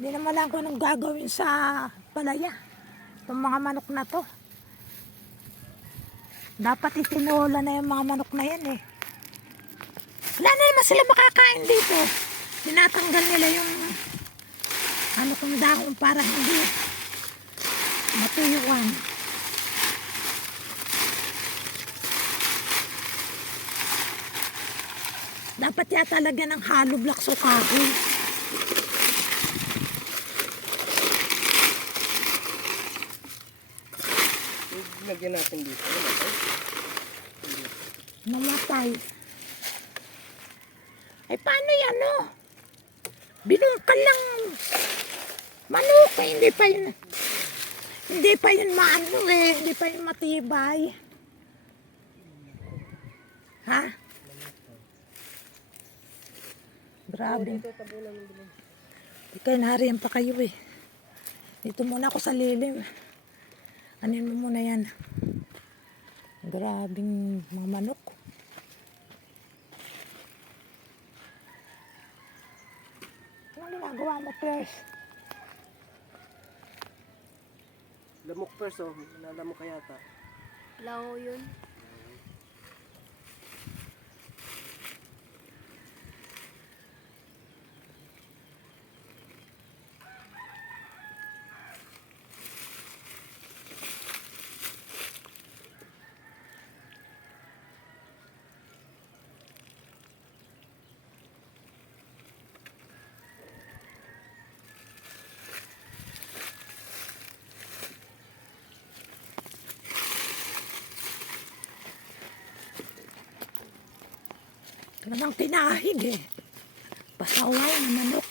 Hindi naman lang kung anong gagawin sa palaya. Itong mga manok na to. Dapat itinola na yung mga manok na yan eh. Wala na naman sila makakain dito. Tinatanggal nila yung ano kung dahon para hindi matuyuan. Dapat yata lagyan ng hollow blocks o kahoy. Lagyan natin dito. Ano? Namatay. Ay, paano yan, no? Binungkal lang. Manok, eh, hindi pa yun. Hindi pa yun maano eh. Hindi pa yun matibay. Ha? Grabe. Ikay, nariyan pa kayo eh. Dito muna ako sa lilim. Anin mo muna yan. Grabing mga manok. Ano ginagawa mo, Pres? Lamok first oh. Nalamok ka yata. Lao yun. Talagang tinahig eh. Pasaway ng manok.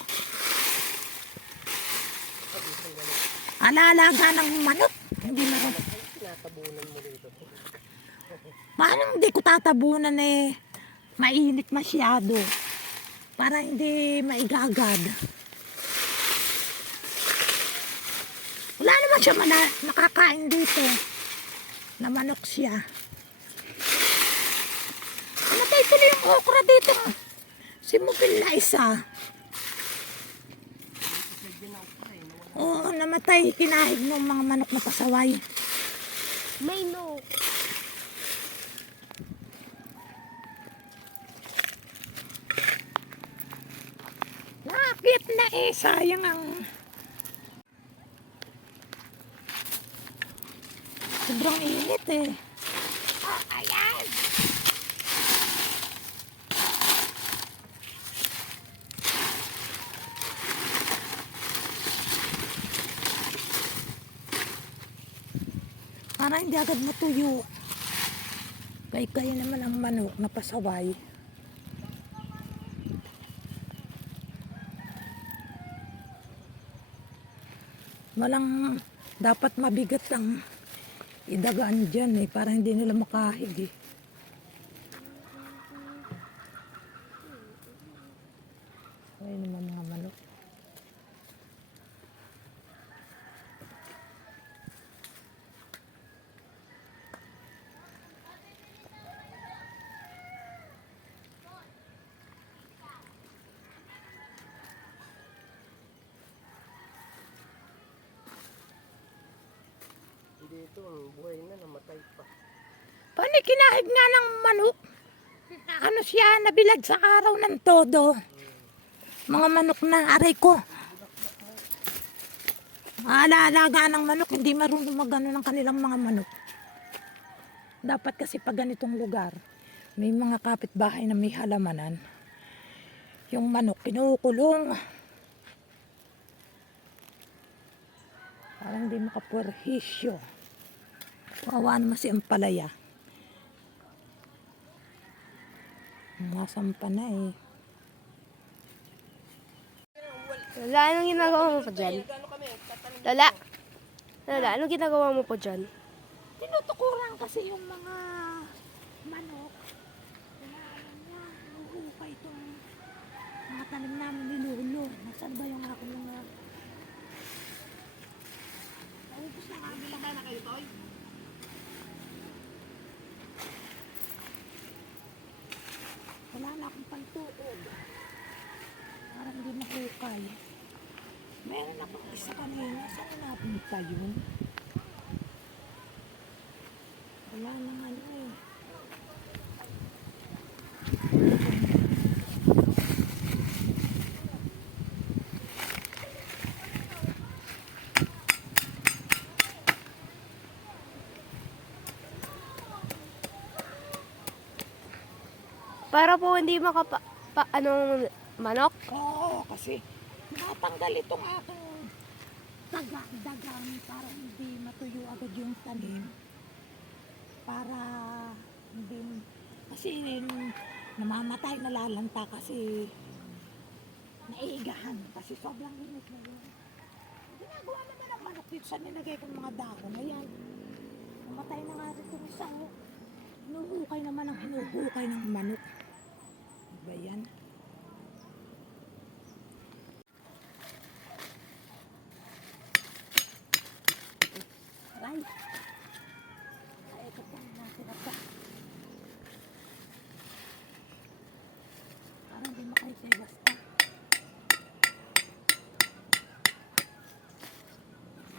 Alaalaga ng manok. Hindi na rin. Paano hindi ko tatabunan eh? Mainit masyado. Para hindi maigagad. Wala naman siya mana makakain dito. Na manok siya. Namatay tuloy yung okra dito. Si Mupil na isa. Oo, namatay. Kinahig ng mga manok na pasaway. May no. Nakakit na eh. Sayang ang... Sobrang init eh. Oh, ayan. Para hindi agad matuyo. Kay kayo naman ang manok na pasaway. Walang dapat mabigat ang idagaan dyan eh, para hindi nila makahig eh. Ay naman mga manok. Dito ang buhay na namatay pa. Paano kinahig nga ng manok? Ano siya, nabilag sa araw ng todo. Mga manok na, aray ko. Alaalaga ng manok, hindi marunong magano ng kanilang mga manok. Dapat kasi pag ganitong lugar, may mga kapitbahay na may halamanan. Yung manok, kinukulong. Parang hindi makapwerhisyo. Kawawa naman si Ampalaya. Nasampa na eh. Lola, anong ginagawa mo pa dyan? Lola! Lola, anong ginagawa mo pa dyan? Tinutukuran kasi yung mga manok. Kailangan niya, nahuhukay itong mga tanim namin ni Lolo. Nasaan ba yung aking mga... Naubos na nga nila. na kayo, Toy? Wala na akong pantuod. Parang hindi mahukay. Meron akong isa kanina. Saan napunta yun? Wala nang ano eh. Para po hindi makapa... Pa, anong manok? Oo, kasi natanggal itong aking daga-dagan para hindi matuyo agad yung tanim. Para hindi... Kasi namamatay, nalalanta kasi naigahan. Kasi sobrang limit na yun. Ginagawa naman ang manok dito sa nilagay kong mga dahon. Ayan. Namatay na nga rin itong isa. oh. Hinuhukay naman ang hinuhukay ng manok. Ano ba yan? Ay, ito pa natin ito. Parang hindi makaitay basta.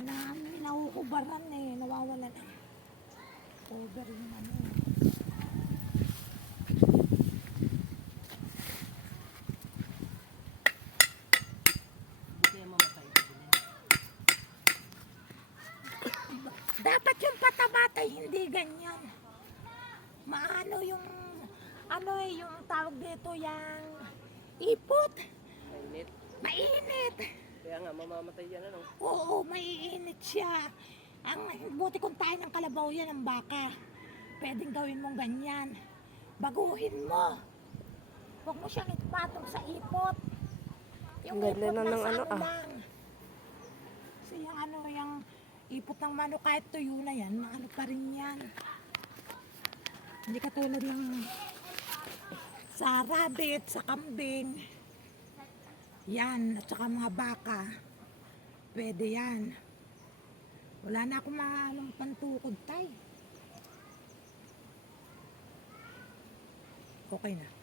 Na, nahuhubaran eh. Nawawalan eh. Over yung ano eh. Hindi kaya mamatay. Dapat yung patabatay hindi ganyan. Maano yung ano eh, yung tawag dito yung ipot. Mainit. Mainit. Kaya nga, mamamatay yan ano. Oo, maiinit siya. Ang buti kung tayo ng kalabaw yan ng baka. Pwedeng gawin mong ganyan. Baguhin mo. Huwag mo siyang ipatong sa ipot. Ang ganda na ng nasa ano, ah. lang. Yung ano, yung ipot ng manok kahit tuyo na yan, ano pa rin yan. Hindi katulad ng sa rabbit, sa kambing. Yan, at saka mga baka. Pwede yan. Wala na akong mga anong pantukod tay. Okay na.